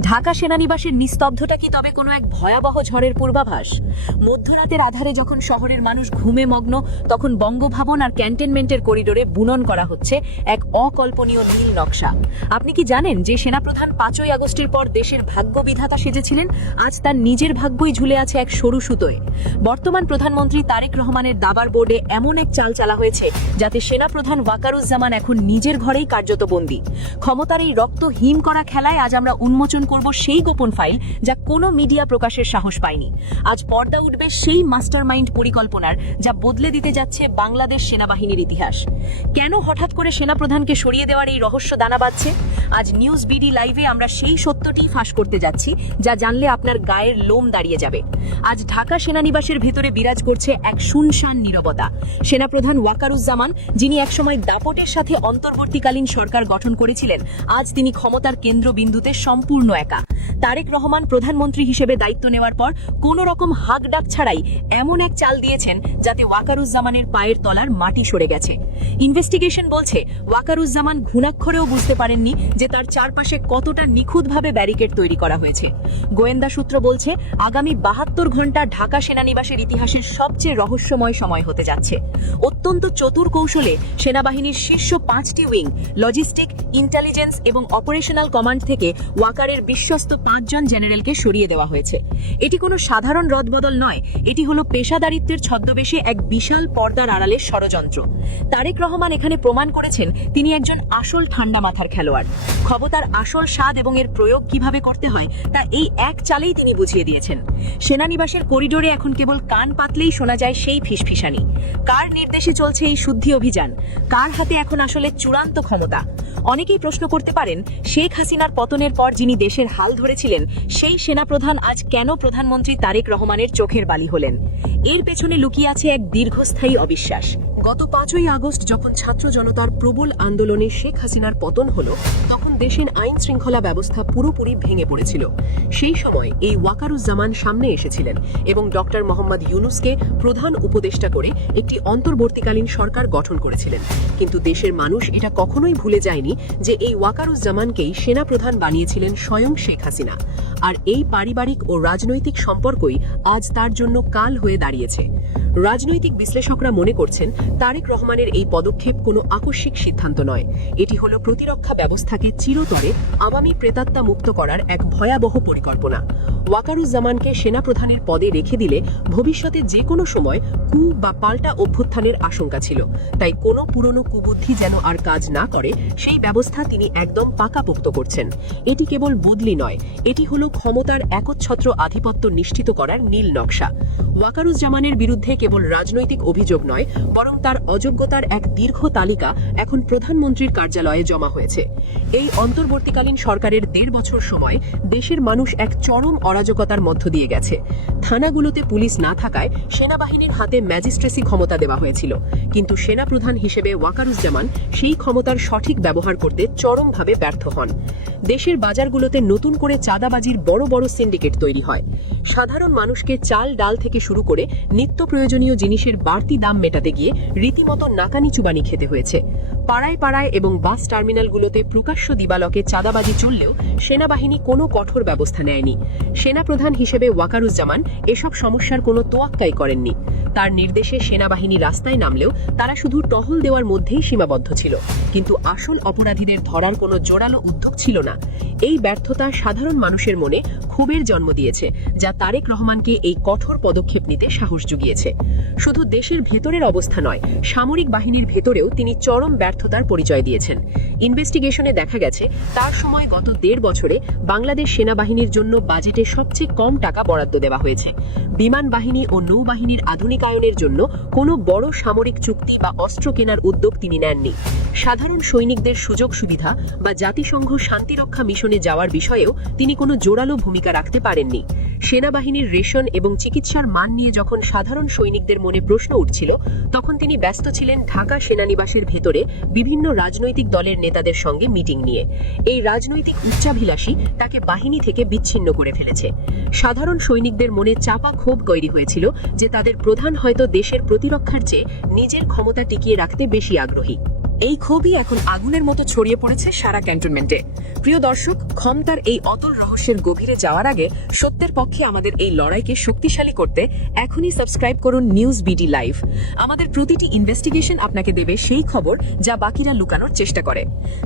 ঢাকা সেনানিবাসের নিস্তব্ধতা কি তবে কোনো এক ভয়াবহ ঝড়ের পূর্বাভাস? মধ্যরাতের আধারে যখন শহরের মানুষ ঘুমে মগ্ন, তখন বঙ্গভবন আর ক্যান্টনমেন্টের করিডোরে বুনন করা হচ্ছে এক অকল্পনীয় নীল নকশা। আপনি কি জানেন যে সেনাপ্রধান 5ই আগস্টের পর দেশের ভাগ্য বিধাতা সেজেছিলেন? আজ তার নিজের ভাগ্যই ঝুলে আছে এক সরু সুতোয়। বর্তমান প্রধানমন্ত্রী তারেক রহমানের দাবার বোর্ডে এমন এক চাল চালা হয়েছে যাতে সেনাপ্রধান ওয়াকারুজ্জামান এখন নিজের ঘরেই কার্যত বন্দী। ক্ষমতার এই রক্ত হিম করা খেলায় আজ আমরা উন্মোচন করব সেই গোপন ফাইল যা কোনো মিডিয়া প্রকাশের সাহস পায়নি। আজ পর্দা উঠবে সেই মাস্টারমাইন্ড পরিকল্পনার যা বদলে দিতে যাচ্ছে বাংলাদেশ সেনাবাহিনীর ইতিহাস। কেন হঠাৎ করে সেনাপ্রধানকে সরিয়ে দেওয়ার এই রহস্য দানা বাঁধছে? আজ নিউজ বিডি লাইভে আমরা সেই সত্যটি ফাঁস করতে যাচ্ছি যা জানলে আপনার গায়ের লোম দাঁড়িয়ে যাবে। আজ ঢাকা সেনানিবাসের ভেতরে বিরাজ করছে এক শুনশান নীরবতা। সেনাপ্রধান ওয়াকারুজ্জামান, যিনি একসময় দাপটের সাথে অন্তর্বর্তীকালীন সরকার গঠন করেছিলেন, আজ তিনি ক্ষমতার কেন্দ্রবিন্দুতে সম্পূর্ণ একা। তারেক রহমান প্রধানমন্ত্রী হিসেবে দায়িত্ব নেওয়ার পর কোনো রকম হাক ডাক ছাড়াই এমন এক চাল দিয়েছেন যাতে ওয়াকারুজ্জামানের পায়ের তলার মাটি সরে গেছে। ইনভেস্টিগেশন বলছে ওয়াকারুজ্জামান ঘুণাক্ষরেও বুঝতে পারেননি যে তার চারপাশে কতটা নিখুঁতভাবে ব্যারিকেড তৈরি করা হয়েছে। গোয়েন্দা সূত্র বলছে আগামী 72 ঘন্টা ঢাকা সেনানিবাসের ইতিহাসের সবচেয়ে রহস্যময় সময় হতে যাচ্ছে। অত্যন্ত চতুর কৌশলে সেনাবাহিনীর শীর্ষ 5টি উইং, লজিস্টিক, ইন্টেলিজেন্স এবং অপারেশনাল কমান্ড থেকে ওয়াকারের বিশ্বস্ত 5 জন জেনারেলকে সরিয়ে দেওয়া হয়েছে। এটি কোনো সাধারণ রদবদল নয়, এটি হলো পেশাদারিত্বের ছদ্মবেশে এক বিশাল পর্দার আড়ালের ষড়যন্ত্র। তারেক রহমান এখানে প্রমাণ করেছেন তিনি একজন আসল ঠান্ডা মাথার খেলোয়াড়। ক্ষমতার আসল স্বাদ এবং এর প্রয়োগ কিভাবে করতে হয় তা এই এক চালেই তিনি বুঝিয়ে দিয়েছেন। সেনানিবাসের করিডোরে এখন কেবল কান পাতলেই শোনা যায় সেই ফিসফিসানি। কার নির্দেশে চলছে এই শুদ্ধি অভিযান? কার হাতে এখন আসলে চূড়ান্ত ক্ষমতা? অনেকেই প্রশ্ন করতে পারেন, শেখ হাসিনার পতনের পর যিনি দেশের হাল ধরেছিলেন সেই সেনাপ্রধান আজ কেন প্রধানমন্ত্রী তারেক রহমানের চোখের বালি হলেন? এর পেছনে লুকিয়ে আছে এক দীর্ঘস্থায়ী অবিশ্বাস। গত 5ই আগস্ট যখন ছাত্র জনতার প্রবল আন্দোলনে শেখ হাসিনার পতন হলো, তখন দেশের আইন শৃঙ্খলা ব্যবস্থা পুরোপুরি ভেঙে পড়েছিল। সেই সময় এই ওয়াকারুজ্জামান সামনে এসেছিলেন এবং ডক্টর মোহাম্মদ ইউনুসকে প্রধান উপদেষ্টা করে একটি অন্তর্বর্তীকালীন সরকার গঠন করেছিলেন। কিন্তু দেশের মানুষ এটা কখনোই ভুলে যায়নি যে এই ওয়াকারুজ্জামানকেই সেনাপ্রধান বানিয়েছিলেন স্বয়ং শেখ হাসিনা। আর এই পারিবারিক ও রাজনৈতিক সম্পর্কই আজ তার জন্য কাল হয়ে দাঁড়িয়েছে। রাজনৈতিক বিশ্লেষকরা মনে করছেন তারেক রহমানের এই পদক্ষেপ কোনো আকস্মিক সিদ্ধান্ত নয়, এটি হলো প্রতিরক্ষা ব্যবস্থাকে চিরতরে আওয়ামী প্রেতাত্মা মুক্ত করার এক ভয়াবহ পরিকল্পনা। ওয়াকারুজ্জামানকে সেনাপ্রধানের পদে রেখে দিলে ভবিষ্যতে যে কোনো সময় কু বা পাল্টা অভ্যুত্থানের আশঙ্কা ছিল, তাই কোনো পুরনো কুবুদ্ধি যেন আর কাজ না করে সেই ব্যবস্থা তিনি একদম পাকাপোক্ত করছেন। এটি কেবল বদলি নয়, এটি হলো ক্ষমতার একচ্ছত্র আধিপত্য নিশ্চিত করার নীল নকশা। ওয়াকারুজ্জামানের বিরুদ্ধে কেবল রাজনৈতিক অভিযোগ নয়, বরং তার অযোগ্যতার এক দীর্ঘ তালিকা এখন প্রধানমন্ত্রীর কার্যালয়ে জমা হয়েছে। এই অন্তর্বর্তীকালীন সরকারের 1.5 বছর সময় দেশের মানুষ এক চরম অরাজকতার মধ্য দিয়ে গেছে। থানাগুলোতে পুলিশ না থাকায় সেনাবাহিনীর হাতে ম্যাজিস্ট্রেসি ক্ষমতা দেওয়া হয়েছিল, কিন্তু সেনাপ্রধান হিসেবে ওয়াকারুজ্জামান সেই ক্ষমতার সঠিক ব্যবহার করতে চরমভাবে ব্যর্থ হন। দেশের বাজারগুলোতে নতুন করে চাঁদাবাজির বড় বড় সিন্ডিকেট তৈরি হয়। সাধারণ মানুষকে চাল ডাল থেকে শুরু করে নিত্য প্রয়োজনীয় জিনিসের বাড়তি দাম মেটাতে গিয়ে রীতিমতো নাকানি চুবানি খেতে হয়েছে। পাড়ায় পাড়ায় এবং বাস টার্মিনালগুলোতে প্রকাশ্য দিবালকে চাঁদাবাজি চললেও সেনাবাহিনী কোনো কঠোর ব্যবস্থা নেয়নি। সেনাপ্রধান হিসেবে ওয়াকারুজ্জামান এসব সমস্যার কোনো তোয়াক্কাই করেননি। তার নির্দেশে সেনাবাহিনী রাস্তায় নামলেও তারা শুধু টহল দেওয়ার মধ্যেই সীমাবদ্ধ ছিল, কিন্তু আসল অপরাধীদের ধরার কোনো জোরালো উদ্যোগ ছিল না। এই ব্যর্থতা সাধারণ মানুষের মনে ক্ষোভের জন্ম দিয়েছে, যা তারেক রহমানকে এই কঠোর পদক্ষেপ নিতে সাহস জুগিয়েছে। শুধু দেশের ভেতরের অবস্থা নয়, সামরিক বাহিনীর ভেতরেও তিনি চরম ব্যর্থতার পরিচয় দিয়েছেন। ইনভেস্টিগেশনে দেখা গেছে তার সময় গত 1.5 বছরে বাংলাদেশ সেনাবাহিনীর জন্য বাজেটে সবচেয়ে কম টাকা বরাদ্দ দেওয়া হয়েছে। বিমান বাহিনী ও নৌবাহিনীর আধুনিকায়নের জন্য কোনো বড় সামরিক চুক্তি বা অস্ত্র কেনার উদ্যোগ তিনি নেননি। সাধারণ সৈনিকদের সুযোগ সুবিধা বা জাতিসংঘ শান্তিরক্ষা মিশনে যাওয়ার বিষয়েও তিনি কোনো জোরালো ভূমিকা রাখতে পারেননি। সেনাবাহিনীর রেশন এবং চিকিৎসার মান নিয়ে যখন সাধারণ সৈনিকদের মনে প্রশ্ন উঠছিল, তখন তিনি ব্যস্ত ছিলেন ঢাকা সেনানিবাসের ভেতরে বিভিন্ন রাজনৈতিক দলের নেতাদের সঙ্গে মিটিং নিয়ে। এই রাজনৈতিক উচ্চাভিলাষী তাকে বাহিনী থেকে বিচ্ছিন্ন করে ফেলেছে। সাধারণ সৈনিকদের মনে চাপা ক্ষোভ তৈরি হয়েছিল যে তাদের প্রধান হয়তো দেশের প্রতিরক্ষার চেয়ে নিজের ক্ষমতা টিকিয়ে রাখতে বেশি আগ্রহী। এই ক্ষোভই এখন আগুনের মতো ছড়িয়ে পড়েছে সারা ক্যান্টনমেন্টে। প্রিয় দর্শক, ক্ষমতার এই অতল রহস্যের গভীরে যাওয়ার আগে সত্যের পক্ষে আমাদের এই লড়াইকে শক্তিশালী করতে এখনই সাবস্ক্রাইব করুন নিউজ বিডি লাইভ। আমাদের প্রতিটি ইনভেস্টিগেশন আপনাকে দেবে সেই খবর যা বাকিরা লুকানোর চেষ্টা করে।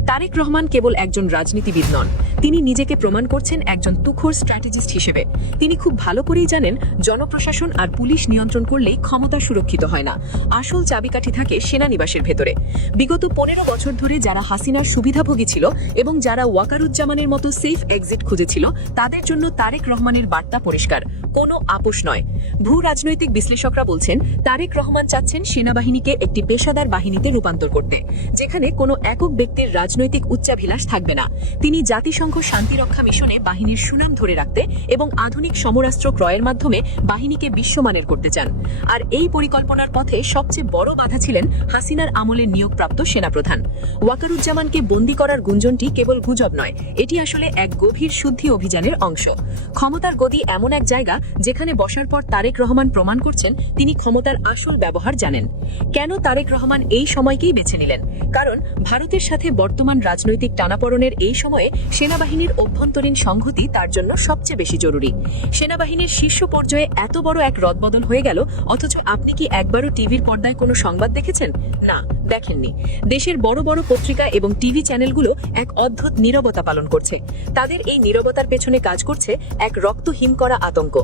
তারেক রহমান কেবল একজন রাজনীতিবিদ নন, তিনি নিজেকে প্রমাণ করছেন একজন তুখোর স্ট্র্যাটেজিস্ট হিসেবে। তিনি খুব ভালো করেই জানেন জনপ্রশাসন আর পুলিশ নিয়ন্ত্রণ করলেই ক্ষমতা সুরক্ষিত হয় না, আসল চাবিকাঠি থাকে সেনানিবাসের ভেতরে। বিগত 15 বছর ধরে যারা হাসিনার সুবিধাভোগী ছিল এবং যারা ওয়াকারুজ্জামানের মতো সেফ এক্সিট খুঁজেছিল, তাদের জন্য তারেক রহমানের বার্তা পরিষ্কার, কোনো আপোষ নয়। ভূ রাজনৈতিক বিশ্লেষকরা বলছেন তারেক রহমান চাচ্ছেন সেনাবাহিনীকে একটি পেশাদার বাহিনীতে রূপান্তর করতে, যেখানে কোনো একক ব্যক্তির রাজনৈতিক উচ্চাভিলাষ থাকবে না। তিনি জাতিসংঘ শান্তিরক্ষা মিশনে বাহিনীর সুনাম ধরে রাখতে এবং আধুনিক সমরাস্ত্র ক্রয়ের মাধ্যমে বাহিনীকে বিশ্বমানের করতে চান। আর এই পরিকল্পনার পথে সবচেয়ে বড় বাধা ছিলেন হাসিনার আমলে নিয়োগপ্রাপ্ত সেনাপ্রধান। ওয়াকারুজ্জামানকে বন্দী করার গুঞ্জনটি কেবল গুজব নয়, এটি আসলে এক গভীর শুদ্ধি অভিযানের অংশ। ক্ষমতার গদি এমন এক জায়গা যেখানে বসার পর তারেক রহমান প্রমাণ করছেন তিনি ক্ষমতার আসল ব্যবহার জানেন। কেন তারেক রহমান এই সময়কেই বেছে নিলেন? কারণ ভারতের সাথে বর্তমান রাজনৈতিক টানাপোড়েনের এই সময়ে সেনাবাহিনীর অভ্যন্তরীণ সংহতি তার জন্য সবচেয়ে বেশি জরুরি। সেনাবাহিনীর শীর্ষ পর্যায়ে এত বড় এক রদবদল হয়ে গেল, অথচ আপনি কি একবারও টিভির পর্দায় কোনো সংবাদ দেখেছেন? না, দেখেননি। দেশের বড় বড় পত্রিকা এবং টিভি চ্যানেলগুলো এক অদ্ভুত নীরবতা পালন করছে। তাদের এই নীরবতার পেছনে কাজ করছে এক রক্তহীন করা আতঙ্ক।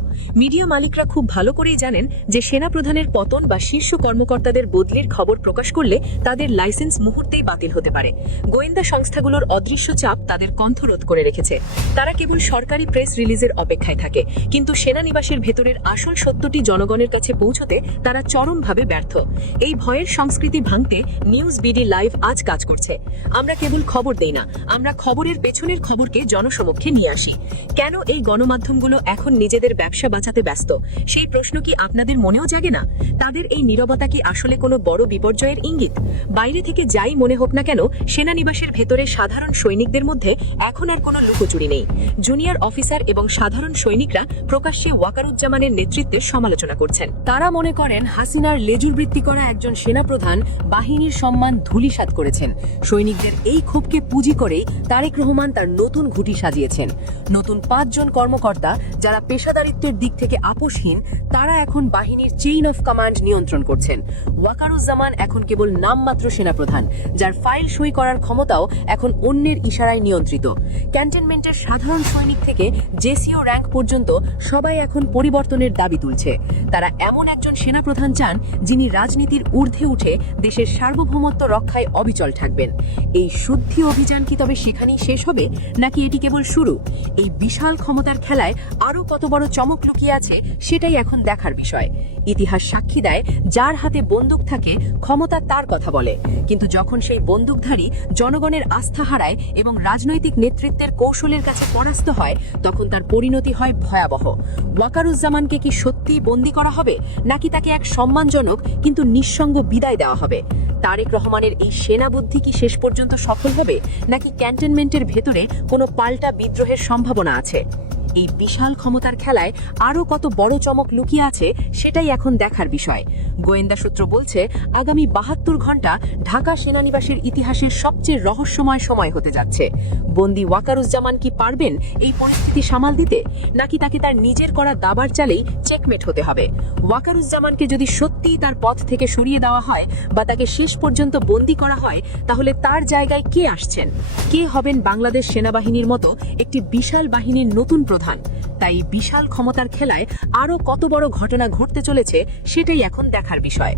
মিডিয়া মালিকরা খুব ভালো করেই জানেন যে সেনাপ্রধানের পতন বা শীর্ষ কর্মকর্তাদের বদলির খবর প্রকাশ করলে তাদের লাইসেন্স মুহূর্তেই বাতিল হতে পারে। গোয়েন্দা সংস্থাগুলোর অদৃশ্য চাপ তাদের কণ্ঠরোধ করে রেখেছে। তারা কেবল সরকারি প্রেস রিলিজের অপেক্ষায় থাকে, কিন্তু সেনানিবাসের ভেতরের আসল সত্যটি জনগণের কাছে পৌঁছতে তারা চরমভাবে ব্যর্থ। এই ভয়ের সংস্কৃতি ভাঙতে নিউজ বিডি লাইভ আজ কাজ করছে। আমরা কেবল খবর দেই না, আমরা খবরের পেছনের খবরকে জনসমক্ষে নিয়ে আসি। কেন এই গণমাধ্যমগুলো এখন নিজেদের ব্যবসা বাঁচাতে ব্যস্ত? সেই প্রশ্ন কি আপনাদের মনেও জাগে না? তাদের এই নীরবতা কি আসলে কোনো বড় বিপর্যয়ের ইঙ্গিত? বাইরে থেকে যাই মনে হোক না কেন, সেনানিবাসের ভেতরে সাধারণ সৈনিকদের মধ্যে এখন আর কোনো লুকোচুরি নেই। জুনিয়র অফিসার এবং সাধারণ সৈনিকরা প্রকাশ্যে ওয়াকারুজ্জামানের নেতৃত্বে সমালোচনা করছেন। তারা মনে করেন হাসিনার লেজুরবৃত্তি করা একজন সেনাপ্রধান বাহিনীর সম্মান ধূলিসাৎ করেছেন। সৈনিকদের এই ক্ষোভকে পুঁজি করেই তারেক রহমান তার নতুন ঘুঁটি সাজিয়েছেন। নতুন 5 জন কর্মকর্তা যারা পেশাদারিত্বের দিক থেকে আপোষহীন, তারা এখন বাহিনীর চেইন অফ কমান্ড নিয়ন্ত্রণ করছেন। ওয়াকারুজ্জামান এখন কেবল নামমাত্র সেনাপ্রধান, যার ফাইল সই করার ক্ষমতাও এখন অন্যের ইশারায় নিয়ন্ত্রিত। ক্যান্টনমেন্টের সাধারণ সৈনিক থেকে জেসিও র্যাঙ্ক পর্যন্ত সবাই এখন পরিবর্তনের দাবি তুলছে। তারা এমন একজন সেনাপ্রধান চান যিনি রাজনীতির ঊর্ধ্বে উঠে দেশের সার্বভৌমত্ব রক্ষায় অবিচল থাকবেন। এই শুদ্ধি অভিযান কি তবে সেখানেই শেষ হবে, নাকি এটি কেবল শুরু? এই বিশাল ক্ষমতার খেলায় আরো কত বড় চমক লুকিয়ে আছে সেটাই এখন দেখার বিষয়। ইতিহাস সাক্ষী দেয়, যার হাতে বন্দুক থাকে ক্ষমতা তার কথা বলে, কিন্তু যখন সেই বন্দুকধারী জনগণের আস্থা হারায় এবং রাজনৈতিক নেতৃত্বের কৌশলের কাছে পরাস্ত হয়, তখন তার পরিণতি হয় ভয়াবহ। ওয়াকারুজ্জামানকে কি সত্যিই বন্দী করা হবে, নাকি তাকে এক সম্মানজনক কিন্তু নিঃসঙ্গ বিদায় দেওয়া হবে? তারেক রহমানের এই সেনা বুদ্ধি কি শেষ পর্যন্ত সফল হবে, নাকি ক্যান্টনমেন্টের ভেতরে কোনো পাল্টা বিদ্রোহের সম্ভাবনা আছে? এই বিশাল ক্ষমতার খেলায় আরও কত বড় চমক লুকিয়ে আছে সেটাই এখন দেখার বিষয়। গোয়েন্দা সূত্র বলছে আগামী 72 ঘন্টা ঢাকা সেনানিবাসের ইতিহাসের সবচেয়ে রহস্যময় সময় হতে যাচ্ছে। বন্দী ওয়াকারুজ্জামান কি পারবেন এই পরিস্থিতি সামাল দিতে, নাকি তাকে তার নিজের করা দাবার চালেই চেকমেট হতে হবে? ওয়াকারুজ্জামানকে যদি সত্যিই তার পথ থেকে সরিয়ে দেওয়া হয় বা তাকে শেষ পর্যন্ত বন্দী করা হয়, তাহলে তার জায়গায় কে আসছেন? কে হবেন বাংলাদেশ সেনাবাহিনীর মতো একটি বিশাল বাহিনীর নতুন প্রধান? তাই বিশাল ক্ষমতার খেলায় আরো কত বড় ঘটনা ঘটতে চলেছে সেটাই এখন দেখার বিষয়।